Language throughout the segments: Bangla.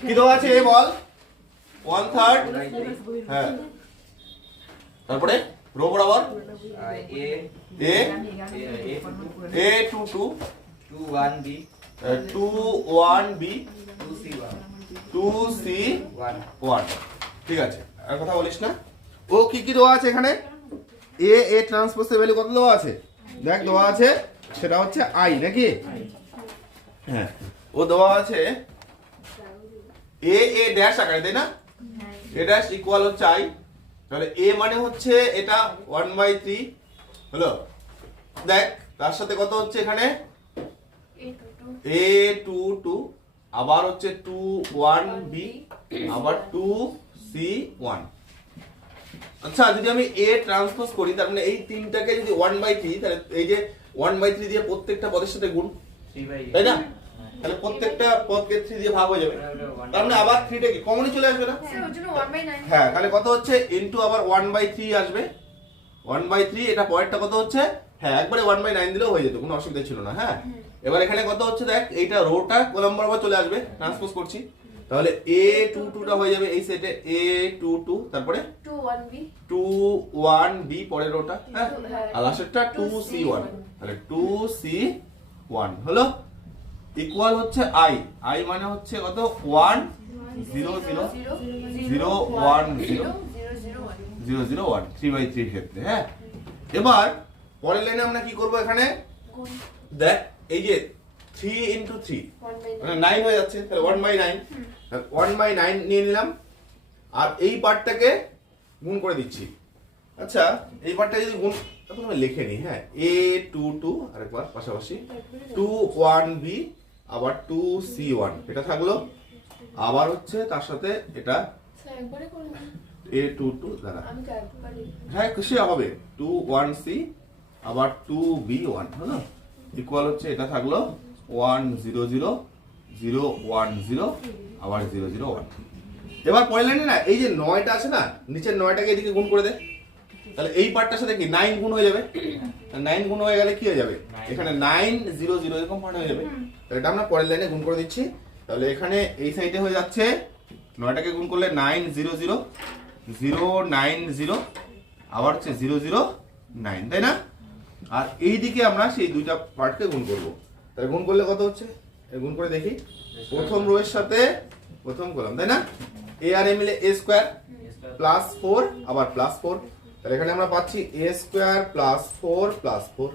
কি দেওয়া আছে এ বল 1/3 হ্যাঁ তারপরে রো বরাবর A a A a 2 2 2 1 B 2 1 b 2 C 1 2 c 1 1 ঠিক আছে আর কথা বলিস না ও কি কি দেওয়া আছে এখানে a ট্রান্সপোজের ভ্যালু কত দেওয়া আছে দেখ দেওয়া আছে সেটা হচ্ছে i নাকি হ্যাঁ ও দেওয়া আছে a ড্যাশ আকারে তাই না a ড্যাশ ইকুয়াল হচ্ছে i তাহলে a মানে হচ্ছে এটা 1/3 হলো দেখ তার সাথে কত হচ্ছে এখানে a22 আবার হচ্ছে 21b আবার 2c1 আচ্ছা যদি আমি a ট্রান্সপোজ করি তার মানে এই তিনটাকে যদি 1/3 তাহলে এই যে 1/3 দিয়ে প্রত্যেকটা পদের সাথে গুণ 3/8 তাই না তাহলে প্রত্যেকটা পদকে 3 দিয়ে ভাগ হয়ে যাবে তার মানে আবার 3 টা কি কমনই চলে আসবে না স্যার ওর জন্য 1/9 হ্যাঁ তাহলে কত হচ্ছে ইনটু আবার 1/3 আসবে 1/3 এটা পরেরটা কত হচ্ছে হ্যাঁ একবারে 1/9 দিলেও হয়ে যেত কোনো অসুবিধা ছিল না হ্যাঁ এবার এখানে কত হচ্ছে দেখ এইটা রোটা কলাম বরাবর চলে আসবে ট্রান্সপোজ করছি তাহলে a22 টা হয়ে যাবে এই সেটে a22 তারপরে 2 1b 21b পরের রোটা হ্যাঁ আর লাস্টেরটা 2c1 তাহলে 2c1 হলো ইকুয়াল হচ্ছে i মানে হচ্ছে কত 1 0 0 0 1 0 001 3/3 ক্ষেত্রে হ্যাঁ এবার পরের লাইনে আমরা কি করব এখানে দেখ এই যে 3 into 3 মানে 9 হয়ে যাচ্ছে তাহলে 1/9 1/9 নিয়ে নিলাম আর এই পার্টটাকে গুণ করে দিচ্ছি আচ্ছা এই পার্টটা যদি গুণ প্রথমে লিখে নিই হ্যাঁ a22 আরেকবার পাশাপাশি 21b আবার 2c1 এটা থাকলো আবার হচ্ছে তার সাথে এটা স্যার একবারে করে দিন a22 দাঁড়া আমি তো একবারে হ্যাঁ খুশি হবে 21c আবার 2b1 হলো ইকুয়াল হচ্ছে এটা থাকলো 100 010 আবার 001 এবার পরের লাইনে না এই যে 9টা আছে না নিচের 9টাকে এদিকে গুণ করে দে তাহলে এই পার্টটার সাথে কি 9 গুণ হয়ে যাবে 9 গুণ হয়ে গেলে কি হয়ে যাবে এখানে 900 এরকম পার্ট হয়ে যাবে তাহলে এটা আমরা পরের লাইনে গুণ করে দিচ্ছি তাহলে এখানে এই সাইডে হয়ে যাচ্ছে 9টাকে গুণ করলে 900 090 আবার হচ্ছে 009 তাই না আর এই দিকে আমরা সেই দুইটা পার্টকে গুণ করব তাহলে গুণ করলে কত হচ্ছে গুণ করে দেখি প্রথম রো এর সাথে প্রথম কলাম তাই না a আর a মিলে a স্কয়ার প্লাস 4 আবার প্লাস 4 তাহলে এখানে আমরা পাচ্ছি a স্কয়ার প্লাস 4 প্লাস 4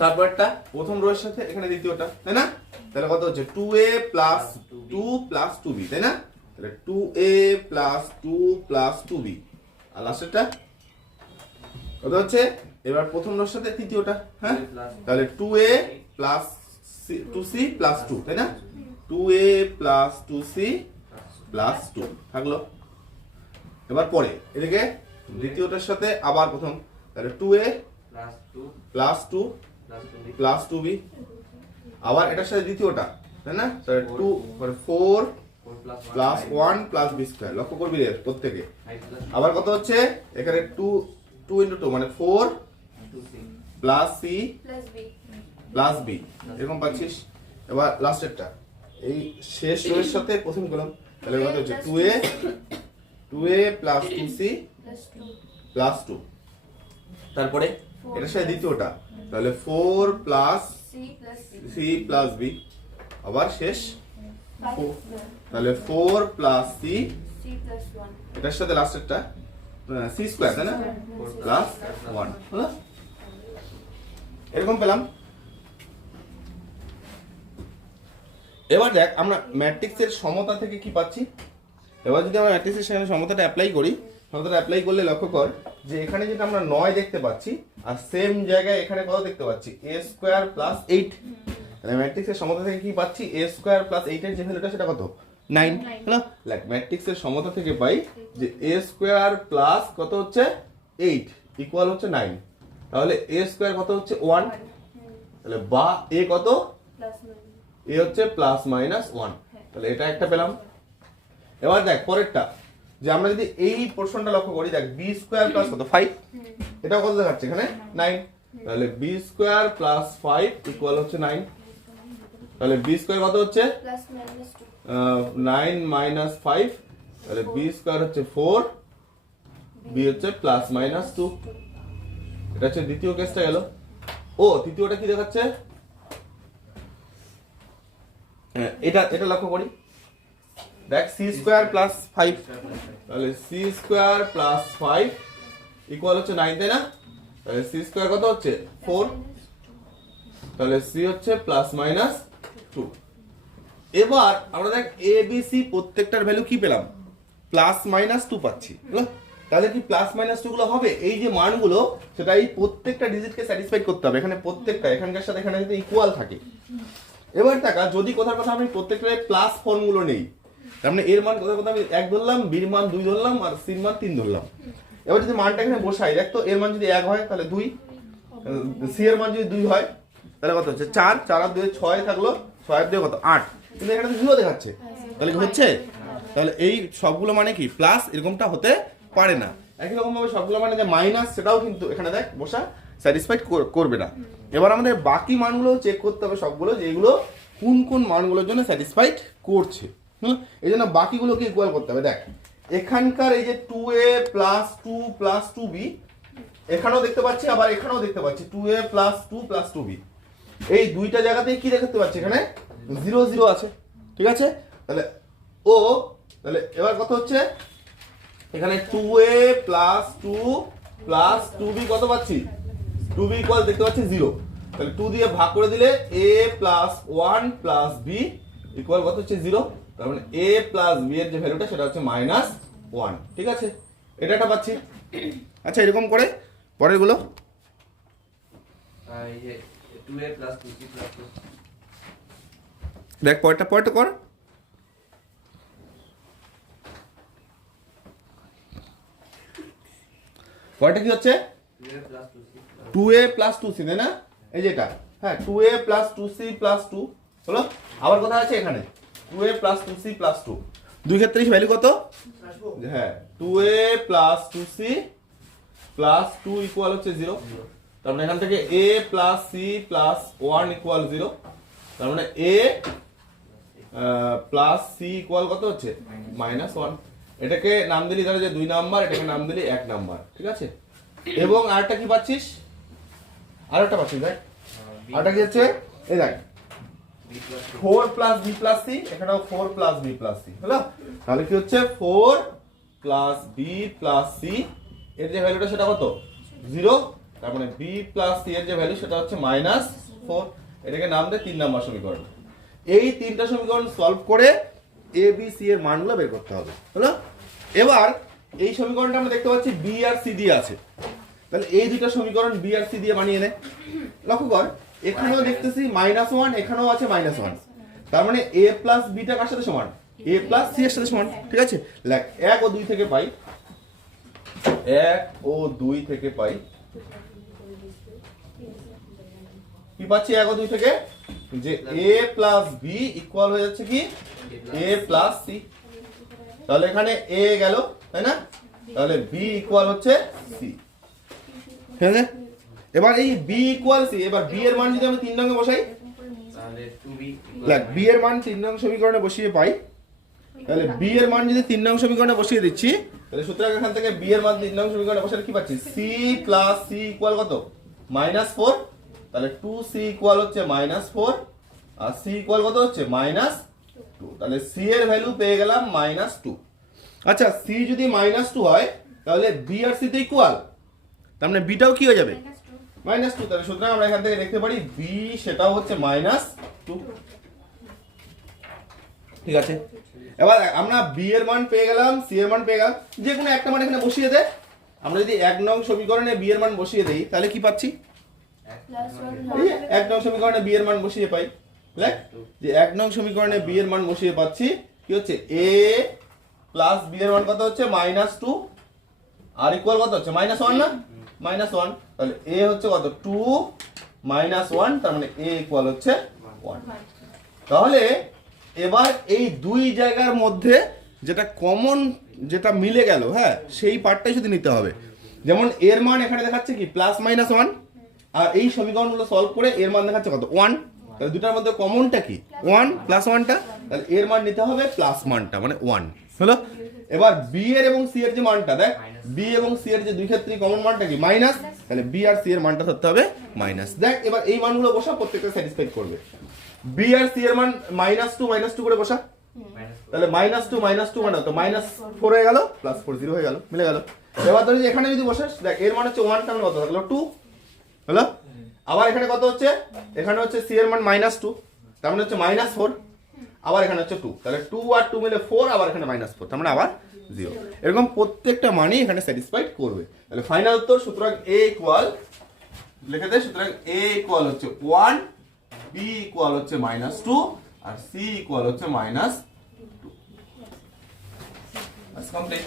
তারপরটা প্রথম রো এর সাথে এখানে দ্বিতীয়টা তাই না তাহলে কত হচ্ছে 2a প্লাস 2 প্লাস 2b তাই না তাহলে 2a প্লাস 2 প্লাস 2b আর লাস্টেরটা কত হচ্ছে এবার প্রথম রোর সাথে তৃতীয়টা হ্যাঁ তাহলে 2a প্লাস 2c প্লাস 2 তাই না 2a প্লাস 2c প্লাস 2 থাকলো এবার পরে এদিকে দ্বিতীয়টার সাথে আবার প্রথম তাহলে 2a প্লাস 2 প্লাস 2b আবার এটার সাথে দ্বিতীয়টা তাই না তাহলে 2 মানে 4 প্লাস 1 প্লাস b স্কয়ার লক্ষ্য করবি রে প্রত্যেকে আবার কত হচ্ছে এখানে 2 into 2 মানে 4 প্লাস c প্লাস b এরকম পাচ্ছিস এবার লাস্টেরটা এই শেষ রোয়ের সাথে প্রথম কলাম তাহলে কত হচ্ছে 2a প্লাস 2c প্লাস 2 তারপরে এটার সাথে দ্বিতীয়টা তাহলে 4 প্লাস c প্লাস b আবার শেষ তাহলে 4 প্লাস c এটার সাথে লাস্টেরটা c স্কয়ার তাই না প্লাস 1 হলো এরকম পেলাম এবার দেখ আমরা ম্যাট্রিক্সের সমতা থেকে কি পাচ্ছি এবার যদি আমরা ম্যাট্রিক্সের সাথে সমতাটা অ্যাপ্লাই করি সমতাটা অ্যাপ্লাই করলে লক্ষ্য কর যে এখানে যেটা আমরা 9 দেখতে পাচ্ছি আর সেম জায়গায় এখানে কত দেখতে পাচ্ছি a স্কয়ার প্লাস 8 তাহলে ম্যাট্রিক্সের সমতা থেকে কি পাচ্ছি a স্কয়ার প্লাস 8 এর যে ভ্যালুটা সেটা কত 9 হলো লাইক ম্যাট্রিক্সের সমতা থেকে পাই যে a স্কয়ার প্লাস কত হচ্ছে 8 ইকুয়াল হচ্ছে 9 তাহলে a স্কয়ার কত হচ্ছে 1 তাহলে বা a কত এ হচ্ছে প্লাস মাইনাস 1 তাহলে এটা একটা পেলাম এবার দেখ পরেরটা যে আমরা যদি এই পোরশনটা লক্ষ্য করি দেখ b স্কয়ার প্লাস কত 5 এটাও কত দেখাচ্ছে এখানে 9 তাহলে b স্কয়ার প্লাস 5 ইকুয়াল হচ্ছে 9 তাহলে b স্কয়ার কত হচ্ছে 9 মাইনাস 5, তাহলে বি স্কোয়ার হচ্ছে 4, বি হচ্ছে প্লাস মাইনাস 2। এটা হচ্ছে দ্বিতীয় কেসটা গেল। ও তৃতীয়টা কি দেখাচ্ছে? হ্যাঁ, এটা লক্ষ্য করি, দেখ সি স্কোয়ার প্লাস 5, তাহলে সি স্কোয়ার প্লাস 5 ইকুয়াল হচ্ছে 9, তাই না? তাহলে সি স্কোয়ার কত হচ্ছে 4, তাহলে সি হচ্ছে প্লাস মাইনাস 2। এবার আমরা দেখ এ বি সি প্রত্যেকটার ভ্যালু কি পেলাম? প্লাস মাইনাস 2 পাচ্ছি। তাহলে কি প্লাস মাইনাস 2 গুলো হবে? এই যে মানগুলো সেটা এই প্রত্যেকটা ডিজিটকে স্যাটিসফাই করতে হবে। এখানে প্রত্যেকটা এখানকার সাথে এখানে যদি ইকুয়াল থাকে। এবার টাকা যদি কোথার কথা আমি প্রত্যেকটা প্লাস ফর্মগুলো নেই, তার মানে এর মান কোথার কথা আমি 1 ধরলাম, বির মান 2 ধরলাম আর সির মান 3 ধরলাম। এবার যদি মানটা এখানে বসাই, দেখ তো এর মান যদি 1 হয় তাহলে 2, সি এর মান যদি 2 হয় তাহলে কত হচ্ছে 4, 4 আর 2 6 থাকলো, 6 আর 2 কত 8, কিন্তু এখানে তো 0 দেখাচ্ছে, তাহলে কি হচ্ছে? তাহলে এই সবগুলো মানে কি প্লাস এরকমটা হতে পারে না। একই রকম ভাবে সবগুলো মানে যে মাইনাস সেটাও কিন্তু এখানে দেখ বসা স্যাটিসফাইড করবে না। এবার আমাদের বাকি মানগুলো চেক করতে হবে সবগুলো, যে এগুলো কোন কোন মানগুলোর জন্য স্যাটিসফাইড করছে। এই জন্য বাকিগুলোকে ইকুয়াল করতে হবে। দেখ এখানকার এই যে 2a প্লাস 2 প্লাস 2b এখানেও দেখতে পাচ্ছি, আবার এখানেও দেখতে পাচ্ছি 2a প্লাস 2 প্লাস 2b। এই দুইটা জায়গাতেই কি দেখতে পাচ্ছি? এখানে 0 0 আছে, ঠিক আছে? তাহলে তাহলে এবার কত হচ্ছে? এখানে 2a প্লাস 2 প্লাস 2b কত পাচ্ছি? 2b ইকুয়াল দেখতে পাচ্ছি 0। তাহলে 2 দিয়ে ভাগ করে দিলে a plus 1 plus b equal কত হচ্ছে 0। তার মানে a প্লাস b এর যে ভ্যালুটা সেটা হচ্ছে -1, ঠিক আছে? এটা একটা পাচ্ছি। আচ্ছা এরকম করে পরের গুলো এই যে 2a plus 2c plus 2 দেখ পরেরটা কর। পরেরটা কি হচ্ছে? 2a plus 2c plus 2a plus 2c, তাই না? এই যে এটা, হ্যাঁ 2a প্লাস 2c প্লাস 2 হলো। আবার কথা আছে এখানে 2a প্লাস 2c প্লাস 2, দুই ক্ষেত্রে ভ্যালু কত? হ্যাঁ 2a plus 2c plus 2 equal হচ্ছে 0। তার মানে এখান থেকে a plus c plus 1 equal 0। তার মানে a প্লাস c ইকুয়াল কত হচ্ছে? -1। এটাকে নাম দিলি ধরো যে 2 নাম্বার, এটাকে নাম দিলি 1 নাম্বার, ঠিক আছে? এবং আরেকটা কি পাচ্ছিস? আরেকটা পাচ্ছিস দেখ, আরেকটা কি হচ্ছে? এই দেখ b plus 2 4 plus b plus c, এখানেও 4 প্লাস b প্লাস c হলো। তাহলে কি হচ্ছে 4 প্লাস b প্লাস c এর যে ভ্যালুটা সেটা কত? 0। তার মানে b প্লাস c এর যে ভ্যালু সেটা হচ্ছে -4। এটাকে নাম দে 3 নাম্বার সমীকরণ। এই তিনটা সমীকরণ সলভ করে a b c এর মানগুলো বের করতে হবে, হলো? এবার এই সমীকরণটা আমরা দেখতে পাচ্ছি b আর c দিয়ে আছে, তাহলে এই দুটো সমীকরণ b আর c দিয়ে বানিয়ে নে। লক্ষ্য কর এখানেও দেখতেছি -1, এখানেও আছে -1, তার মানে a প্লাস b টা কার সাথে সমান? a প্লাস c এর সাথে সমান, ঠিক আছে? লেখ 1 ও 2 থেকে পাই, 1 ও 2 থেকে পাই কি পাচ্ছি? 1 ও 2 থেকে যে a প্লাস b ইকুয়াল হয়ে যাচ্ছে কি a প্লাস c। তাহলে এখানে a গেল, তাই না? তাহলে b ইকুয়াল হচ্ছে c, ঠিক আছে? এবার এই b ইকুয়াল c, এবার b এর মান যদি আমি 3 নং এ বসাই, তাহলে 2b দেখ b এর মান 3 নং সমীকরণে বসিয়ে পাই, তাহলে b এর মান যদি 3 নং সমীকরণে বসিয়ে দিচ্ছি, তাহলে সুতরাং এখান থেকে b এর মান 3 নং সমীকরণে বসালে কি পাচ্ছি? c প্লাস c ইকুয়াল কত? -4। তাহলে 2c ইকুয়াল হচ্ছে -4 আর c ইকুয়াল কত হচ্ছে? -2। তাহলে c এর ভ্যালু পেয়ে গেলাম -2। আচ্ছা c যদি -2 হয় তাহলে b আর c তে ইকুয়াল, তার মানে b টাও কি হয়ে যাবে? -2। তাহলে সুতরাং আমরা এখান থেকে দেখতে পারি b সেটাও হচ্ছে -2, ঠিক আছে? এবার আমরা b এর মান পেয়ে গেলাম, c এর মান পেয়ে গেলাম, যে কোনো একটা মান এখানে বসিয়ে দে। আমরা যদি 1 নং সমীকরণে b এর মান বসিয়ে দেই তাহলে কি পাচ্ছি? এই 1 নং সমীকরণে b এর মান বসিয়ে পাই, দেখ যে 1 নং সমীকরণে b এর মান বসিয়ে পাচ্ছি কি হচ্ছে? a প্লাস b এর মান কত হচ্ছে? -2 আর ইকুয়াল কত হচ্ছে? -1 না? -1। তাহলে a হচ্ছে কত? 2 -1, তার মানে a ইকুয়াল হচ্ছে 1। তাহলে এবার এই দুই জায়গার মধ্যে যেটা কমন, যেটা মিলে গেল, হ্যাঁ সেই পার্টটাই শুধু নিতে হবে। যেমন এর মান এখানে দেখাচ্ছে কি +-1, আর এই সমীকরণগুলো সলভ করে এর মান দেখাচ্ছে কত? 1। তাহলে দুটার মধ্যে কমনটা কি 1 প্লাস 1টা, তাহলে এর মান নিতে হবে প্লাস মানটা মানে 1 হলো। এবার বি এর এবং সি এর যে মানটা দেখ, বি এবং সি এর যে দুই ক্ষেত্রেই কমন মানটা কি মাইনাস, তাহলে বি আর সি এর মানটা ধরতে হবে মাইনাস। দেখ এবার এই মানগুলো বসা, প্রত্যেকটা স্যাটিসফাই করবে। বি আর সি এর মান -2 করে বসা, তাহলে -2 মানে তো -4 হয়ে গেল, +4 0 হয়ে গেল, মিলে গেল। এবার ধরি যে এখানে যদি বসাস, দেখ এর মান হচ্ছে 1, তার মানে কত থাকলো 2 হলো। আবার এখানে কত হচ্ছে, এখানে হচ্ছে সি এর মান -2, তার মানে হচ্ছে -4, আবার এখানে হচ্ছে 2, তাহলে 2 আর 2 মিলে 4, আবার এখানে -4, তার মানে আবার 0। এরকম প্রত্যেকটা মানই এখানে স্যাটিসফাইড করবে। তাহলে ফাইনাল উত্তর, সুতরাং a ইকুয়াল লিখে দে, সুতরাং a ইকুয়াল হচ্ছে 1, b ইকুয়াল হচ্ছে -2 আর c ইকুয়াল হচ্ছে -2। বাস কমপ্লিট।